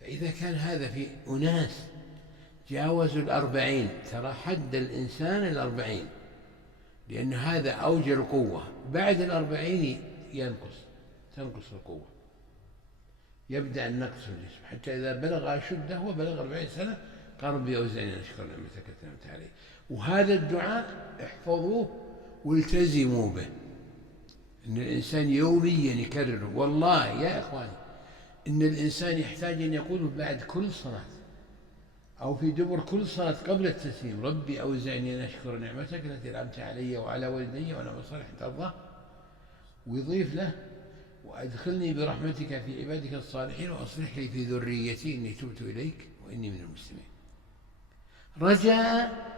فإذا كان هذا في أناس جاوزوا 40، ترى حد الإنسان 40، لأن هذا أوج القوة، بعد 40 تنقص القوة، يبدأ النقص في الجسم، حتى إذا بلغ أشده وبلغ 40 سنة قال ربي أوزعني أن أشكر نعمتك التي أنعمت علي. وهذا الدعاء احفظوه والتزموا به، إن الإنسان يوميا يكرره. والله يا إخواني إن الإنسان يحتاج أن يقوله بعد كل صلاة أو في دبر كل صلاة قبل التسليم: ربي أوزعني أن أشكر نعمتك التي أنعمت علي وعلى والدي وأنا بصالح ترضاه. ويضيف له: وأدخلني برحمتك في عبادك الصالحين وأصلح لي في ذريتي إني تبت إليك وإني من المسلمين، رجاء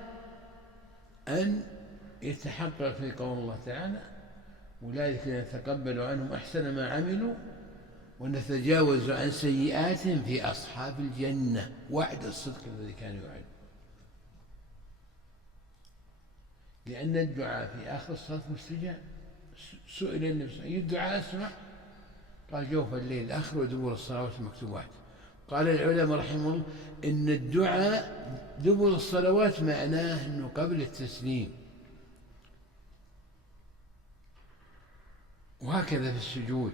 أن يتحقق في قول الله تعالى: أولئك نتقبل عنهم أحسن ما عملوا ونتجاوز عن سيئاتهم في أصحاب الجنة، وعد الصدق الذي كان يوعد. لأن الدعاء في آخر الصلاة مستجاب. سئل النبي صلى الله عليه وسلم: أي الدعاء أسمع؟ قال: جوف الليل الآخر ودبر الصلوات المكتوبات. قال العلماء رحمه الله: إن الدعاء دبر الصلوات معناه أنه قبل التسليم، وهكذا في السجود،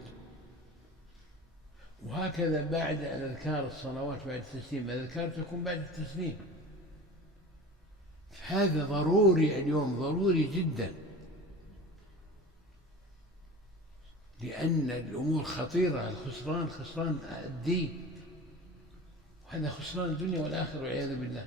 وهكذا بعد أذكار الصلوات بعد التسليم، الأذكار تكون بعد التسليم. هذا ضروري اليوم، ضروري جدا، لأن الأمور خطيرة. الخسران خسران الدين، وهذا خسران الدنيا والآخرة والعياذ بالله.